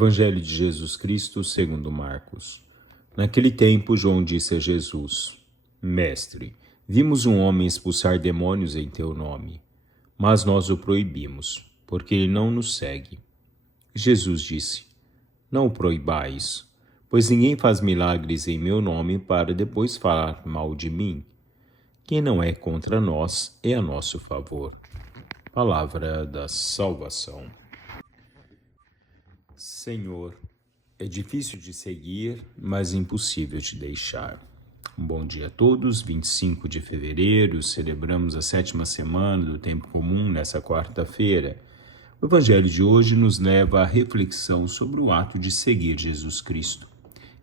Evangelho de Jesus Cristo segundo Marcos. Naquele tempo, João disse a Jesus: Mestre, vimos um homem expulsar demônios em teu nome, mas nós o proibimos, porque ele não nos segue. Jesus disse: Não o proibais, pois ninguém faz milagres em meu nome para depois falar mal de mim. Quem não é contra nós é a nosso favor. Palavra da salvação. Senhor, é difícil de seguir, mas impossível de deixar. Um bom dia a todos. 25 de fevereiro, celebramos a 7ª semana do Tempo Comum nessa quarta-feira. O Evangelho de hoje nos leva à reflexão sobre o ato de seguir Jesus Cristo.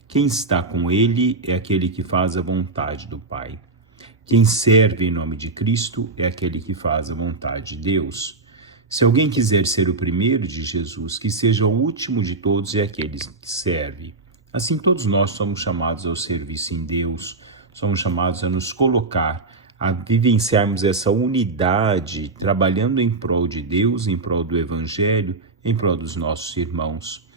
Quem está com Ele é aquele que faz a vontade do Pai. Quem serve em nome de Cristo é aquele que faz a vontade de Deus. Se alguém quiser ser o primeiro de Jesus, que seja o último de todos e aquele que serve. Assim, todos nós somos chamados ao serviço em Deus, somos chamados a nos colocar, a vivenciarmos essa unidade, trabalhando em prol de Deus, em prol do Evangelho, em prol dos nossos irmãos.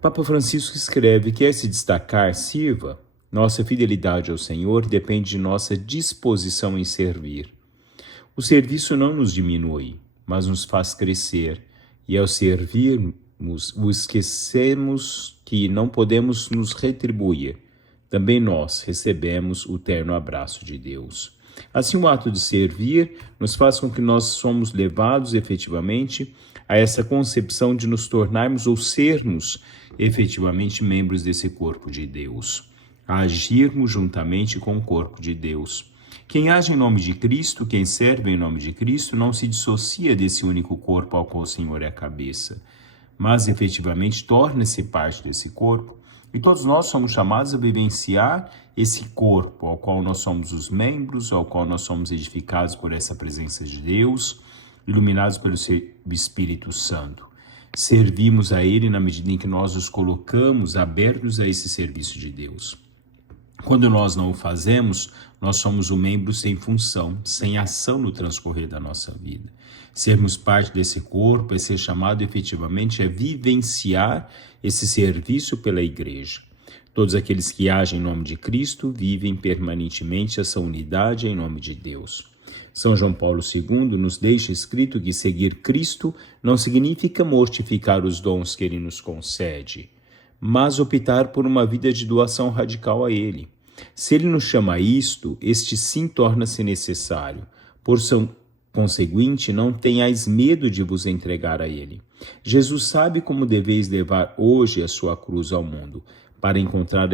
Papa Francisco escreve: quer se destacar, sirva. Nossa fidelidade ao Senhor depende de nossa disposição em servir. O serviço não nos diminui, mas nos faz crescer, e ao servirmos, esquecemos que não podemos nos retribuir. Também nós recebemos o terno abraço de Deus. Assim, o ato de servir nos faz com que nós somos levados efetivamente a essa concepção de nos tornarmos ou sermos efetivamente membros desse corpo de Deus, a agirmos juntamente com o corpo de Deus. Quem age em nome de Cristo, quem serve em nome de Cristo, não se dissocia desse único corpo ao qual o Senhor é a cabeça, mas efetivamente torna-se parte desse corpo. E todos nós somos chamados a vivenciar esse corpo ao qual nós somos os membros, ao qual nós somos edificados por essa presença de Deus, iluminados pelo Espírito Santo. Servimos a Ele na medida em que nós nos colocamos abertos a esse serviço de Deus. Quando nós não o fazemos, nós somos um membro sem função, sem ação no transcorrer da nossa vida. Sermos parte desse corpo é ser chamado efetivamente a vivenciar esse serviço pela Igreja. Todos aqueles que agem em nome de Cristo vivem permanentemente essa unidade em nome de Deus. São João Paulo II nos deixa escrito que seguir Cristo não significa mortificar os dons que Ele nos concede, mas optar por uma vida de doação radical a Ele. Se Ele nos chama a isto, este sim torna-se necessário. Por conseguinte, não tenhais medo de vos entregar a Ele. Jesus sabe como deveis levar hoje a sua cruz ao mundo, para encontrar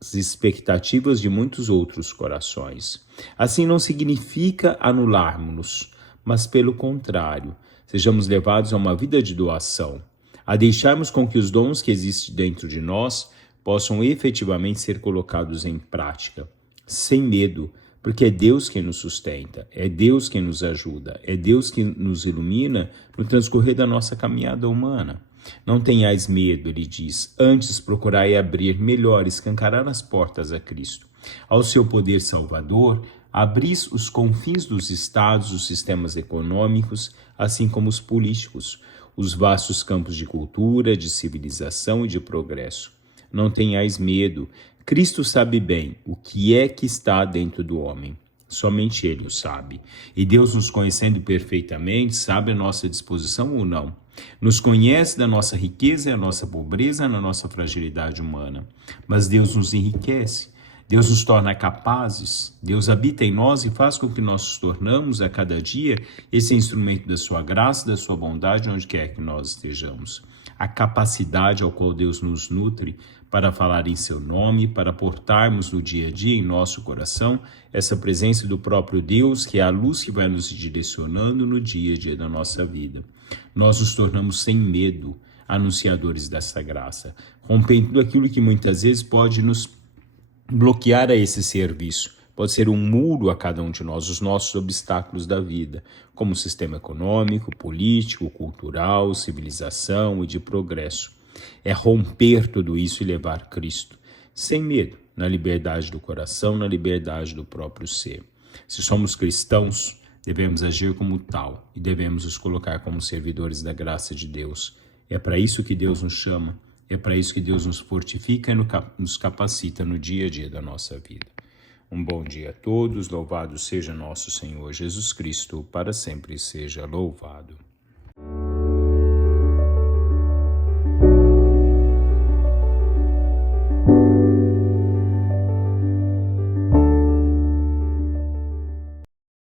as expectativas de muitos outros corações. Assim não significa anularmos-nos, mas pelo contrário, sejamos levados a uma vida de doação, a deixarmos com que os dons que existem dentro de nós possam efetivamente ser colocados em prática, sem medo, porque é Deus quem nos sustenta, é Deus quem nos ajuda, é Deus que nos ilumina no transcorrer da nossa caminhada humana. Não tenhais medo, ele diz, antes procurai abrir melhor, escancarar as portas a Cristo. Ao seu poder salvador, abris os confins dos estados, os sistemas econômicos, assim como os políticos, os vastos campos de cultura, de civilização e de progresso. Não tenhais medo, Cristo sabe bem o que é que está dentro do homem. Somente Ele o sabe. E Deus, nos conhecendo perfeitamente, sabe a nossa disposição ou não. Nos conhece da nossa riqueza e a nossa pobreza, na nossa fragilidade humana. Mas Deus nos enriquece. Deus nos torna capazes, Deus habita em nós e faz com que nós nos tornamos a cada dia esse instrumento da sua graça, da sua bondade, onde quer que nós estejamos. A capacidade ao qual Deus nos nutre para falar em seu nome, para portarmos no dia a dia em nosso coração essa presença do próprio Deus, que é a luz que vai nos direcionando no dia a dia da nossa vida. Nós nos tornamos sem medo anunciadores dessa graça, rompendo tudo aquilo que muitas vezes pode nos bloquear a esse serviço. Pode ser um muro a cada um de nós, os nossos obstáculos da vida, como o sistema econômico, político, cultural, civilização e de progresso. É romper tudo isso e levar Cristo, sem medo, na liberdade do coração, na liberdade do próprio ser. Se somos cristãos, devemos agir como tal e devemos nos colocar como servidores da graça de Deus. É para isso que Deus nos chama, É para isso que Deus nos fortifica e nos capacita no dia a dia da nossa vida. Um bom dia a todos, louvado seja nosso Senhor Jesus Cristo, para sempre seja louvado.